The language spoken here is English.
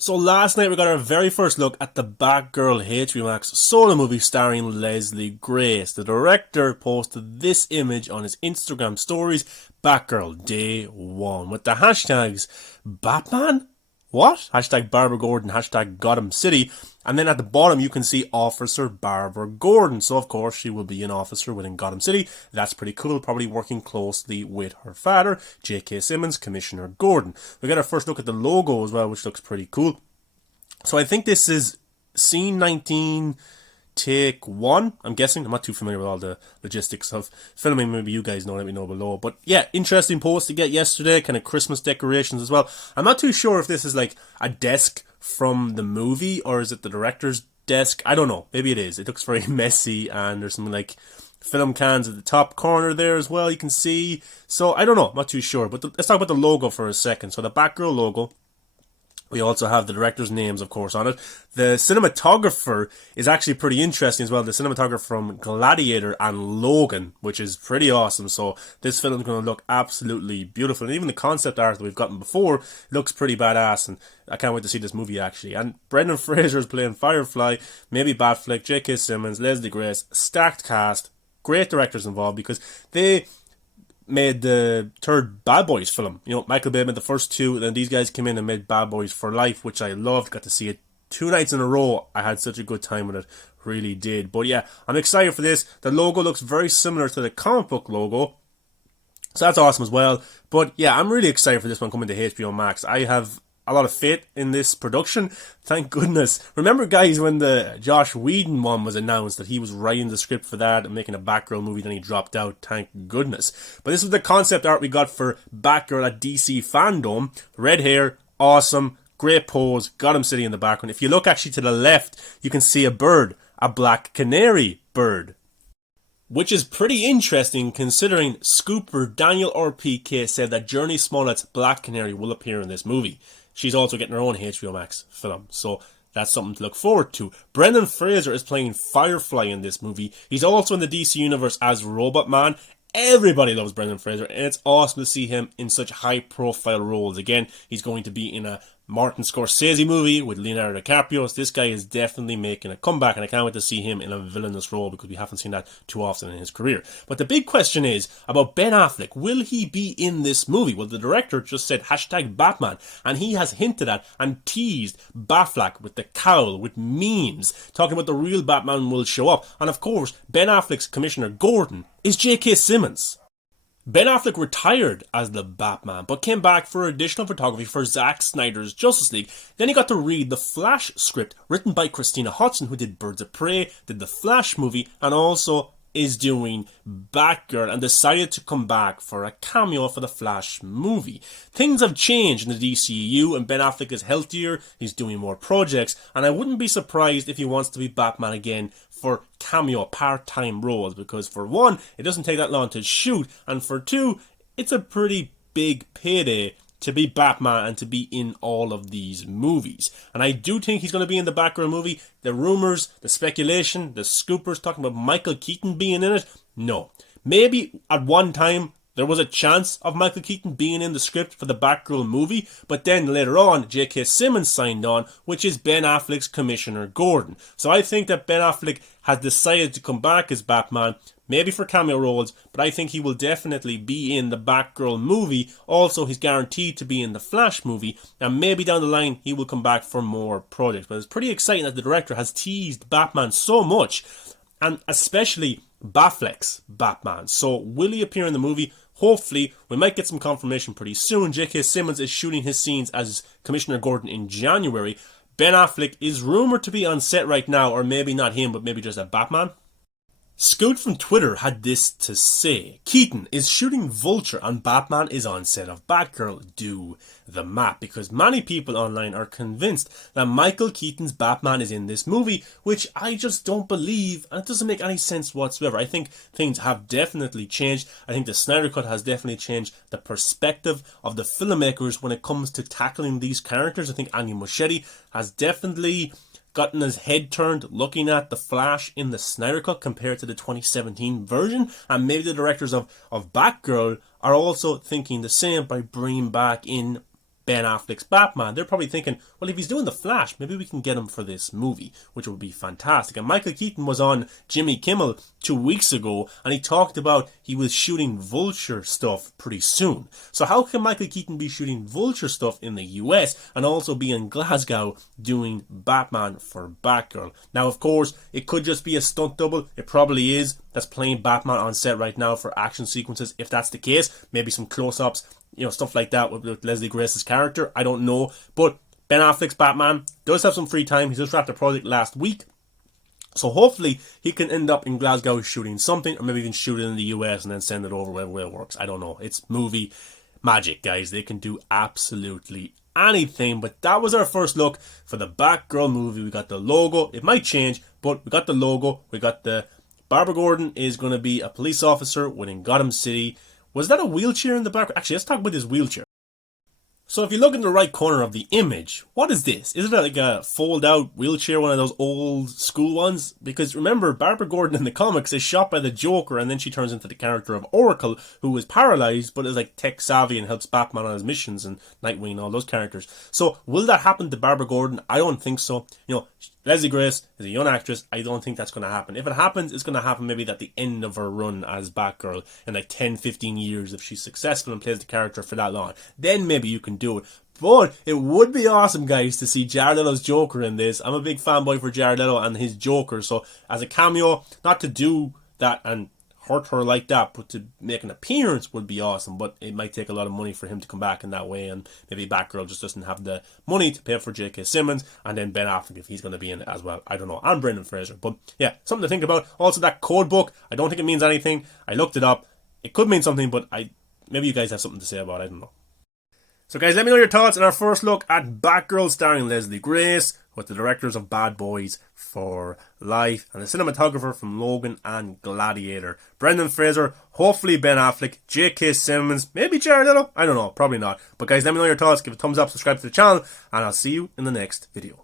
So last night we got our very first look at the Batgirl HBO Max solo movie starring Leslie Grace. The director posted this image on his Instagram stories, Batgirl Day 1, with the hashtags Batman? What? Hashtag Barbara Gordon, hashtag Gotham City. And then at the bottom you can see Officer Barbara Gordon. So of course she will be an officer within Gotham City. That's pretty cool, probably working closely with her father, J.K. Simmons, Commissioner Gordon. We got our first look at the logo as well, which looks pretty cool. So I think this is scene 19, take 1, I'm guessing. I'm not too familiar with all the logistics of filming. Maybe you guys know, let me know below. But yeah, interesting post to get yesterday, kind of Christmas decorations as well. I'm not too sure if this is like a desk from the movie or is it the director's desk. I don't know. Maybe it is. It looks very messy and there's some like film cans at the top corner there as well, you can see. So I don't know. I'm not too sure. But let's talk about the logo for a second. So the Batgirl logo. We also have the director's names, of course, on it. The cinematographer is actually pretty interesting as well. The cinematographer from Gladiator and Logan, which is pretty awesome. So this film is going to look absolutely beautiful. And even the concept art that we've gotten before looks pretty badass. And I can't wait to see this movie, actually. And Brendan Fraser is playing Firefly, maybe Batfleck, J.K. Simmons, Leslie Grace, stacked cast, great directors involved because they made the third Bad Boys film. You know, Michael Bay made the first two, then these guys came in and made Bad Boys for Life, which I loved. Got to see it 2 nights in a row. I had such a good time with it. Really did. But yeah, I'm excited for this. The logo looks very similar to the comic book logo. So that's awesome as well. But yeah, I'm really excited for this one coming to HBO Max. I have a lot of faith in this production. Thank goodness. Remember, guys, when the Josh Whedon one was announced that he was writing the script for that and making a Batgirl movie, then he dropped out. Thank goodness. But this was the concept art we got for Batgirl at DC Fandom. Red hair, awesome, great pose, Gotham City in the background. If you look actually to the left, you can see a bird, a black canary bird. Which is pretty interesting considering scooper Daniel RPK said that Journey Smollett's Black Canary will appear in this movie. She's also getting her own HBO Max film, so that's something to look forward to. Brendan Fraser is playing Firefly in this movie. He's also in the DC Universe as Robot Man. Everybody loves Brendan Fraser, and it's awesome to see him in such high-profile roles. Again, he's going to be in a Martin Scorsese movie with Leonardo DiCaprio. So this guy is definitely making a comeback, and I can't wait to see him in a villainous role because we haven't seen that too often in his career. But the big question is about Ben Affleck. Will he be in this movie? Well, the director just said hashtag Batman, and he has hinted at and teased Batfleck with the cowl, with memes, talking about the real Batman will show up. And of course, Ben Affleck's Commissioner Gordon is J.K. Simmons. Ben Affleck retired as the Batman, but came back for additional photography for Zack Snyder's Justice League. Then he got to read the Flash script written by Christina Hodson, who did Birds of Prey, did the Flash movie, and also is doing Batgirl, and decided to come back for a cameo for the Flash movie. Things have changed in the DCEU, and Ben Affleck is healthier, he's doing more projects, and I wouldn't be surprised if he wants to be Batman again for cameo part-time roles, because for one, it doesn't take that long to shoot, and for two, it's a pretty big payday to be Batman and to be in all of these movies. And I do think he's going to be in the Batgirl movie. The rumours, the speculation, the scoopers talking about Michael Keaton being in it, no. Maybe at one time there was a chance of Michael Keaton being in the script for the Batgirl movie, but then later on, J.K. Simmons signed on, which is Ben Affleck's Commissioner Gordon. So I think that Ben Affleck has decided to come back as Batman, maybe for cameo roles, but I think he will definitely be in the Batgirl movie. Also, he's guaranteed to be in the Flash movie, and maybe down the line he will come back for more projects. But it's pretty exciting that the director has teased Batman so much, and especially Batfleck's Batman. So will he appear in the movie? Hopefully, we might get some confirmation pretty soon. J.K. Simmons is shooting his scenes as Commissioner Gordon in January. Ben Affleck is rumoured to be on set right now, or maybe not him, but maybe just a Batman. Scoot from Twitter had this to say: Keaton is shooting Vulture and Batman is on set of Batgirl. Do the math, because many people online are convinced that Michael Keaton's Batman is in this movie, which I just don't believe, and it doesn't make any sense whatsoever. I think things have definitely changed. I think the Snyder Cut has definitely changed the perspective of the filmmakers when it comes to tackling these characters. I think Andy Muschietti has definitely gotten his head turned looking at the Flash in the Snyder Cut compared to the 2017 version, and maybe the directors of Batgirl are also thinking the same by bringing back in Ben Affleck's Batman. They're probably thinking, well, if he's doing The Flash, maybe we can get him for this movie, which would be fantastic. And Michael Keaton was on Jimmy Kimmel 2 weeks ago, and he talked about he was shooting Vulture stuff pretty soon. So how can Michael Keaton be shooting Vulture stuff in the US and also be in Glasgow doing Batman for Batgirl? Now, of course, it could just be a stunt double. It probably is. That's playing Batman on set right now for action sequences. If that's the case, maybe some close-ups, stuff like that with Leslie Grace's character. I don't know. But Ben Affleck's Batman does have some free time. He just wrapped a project last week. So hopefully he can end up in Glasgow shooting something, or maybe even shoot it in the US and then send it over wherever it works. I don't know. It's movie magic, guys. They can do absolutely anything. But that was our first look for the Batgirl movie. We got the logo. It might change, but we got the logo. We got the Barbara Gordon is going to be a police officer within Gotham City. Was that a wheelchair in the back? Actually, let's talk about this wheelchair. So if you look in the right corner of the image, what is this? Is it like a fold-out wheelchair, one of those old school ones? Because remember, Barbara Gordon in the comics is shot by the Joker, and then she turns into the character of Oracle, who is paralyzed, but is like tech-savvy and helps Batman on his missions, and Nightwing and all those characters. So will that happen to Barbara Gordon? I don't think so. Leslie Grace is a young actress. I don't think that's going to happen. If it happens, it's going to happen maybe at the end of her run as Batgirl in like 10-15 years if she's successful and plays the character for that long. Then maybe you can do it. But it would be awesome, guys, to see Jared Leto's Joker in this. I'm a big fanboy for Jared Leto and his Joker. So as a cameo, not to do that and hurt her like that, but to make an appearance would be awesome. But it might take a lot of money for him to come back in that way, and maybe Batgirl just doesn't have the money to pay for J.K. Simmons, and then Ben Affleck if he's going to be in it as well. I don't know. And Brendan Fraser. But yeah, something to think about. Also, that code book, I don't think it means anything. I looked it up. It could mean something, but maybe you guys have something to say about it. I don't know. So guys, let me know your thoughts on our first look at Batgirl starring Leslie Grace, with the directors of Bad Boys for Life and the cinematographer from Logan and Gladiator. Brendan Fraser, hopefully Ben Affleck, J.K. Simmons, maybe Jared Leto, I don't know, probably not. But guys, let me know your thoughts, give a thumbs up, subscribe to the channel, and I'll see you in the next video.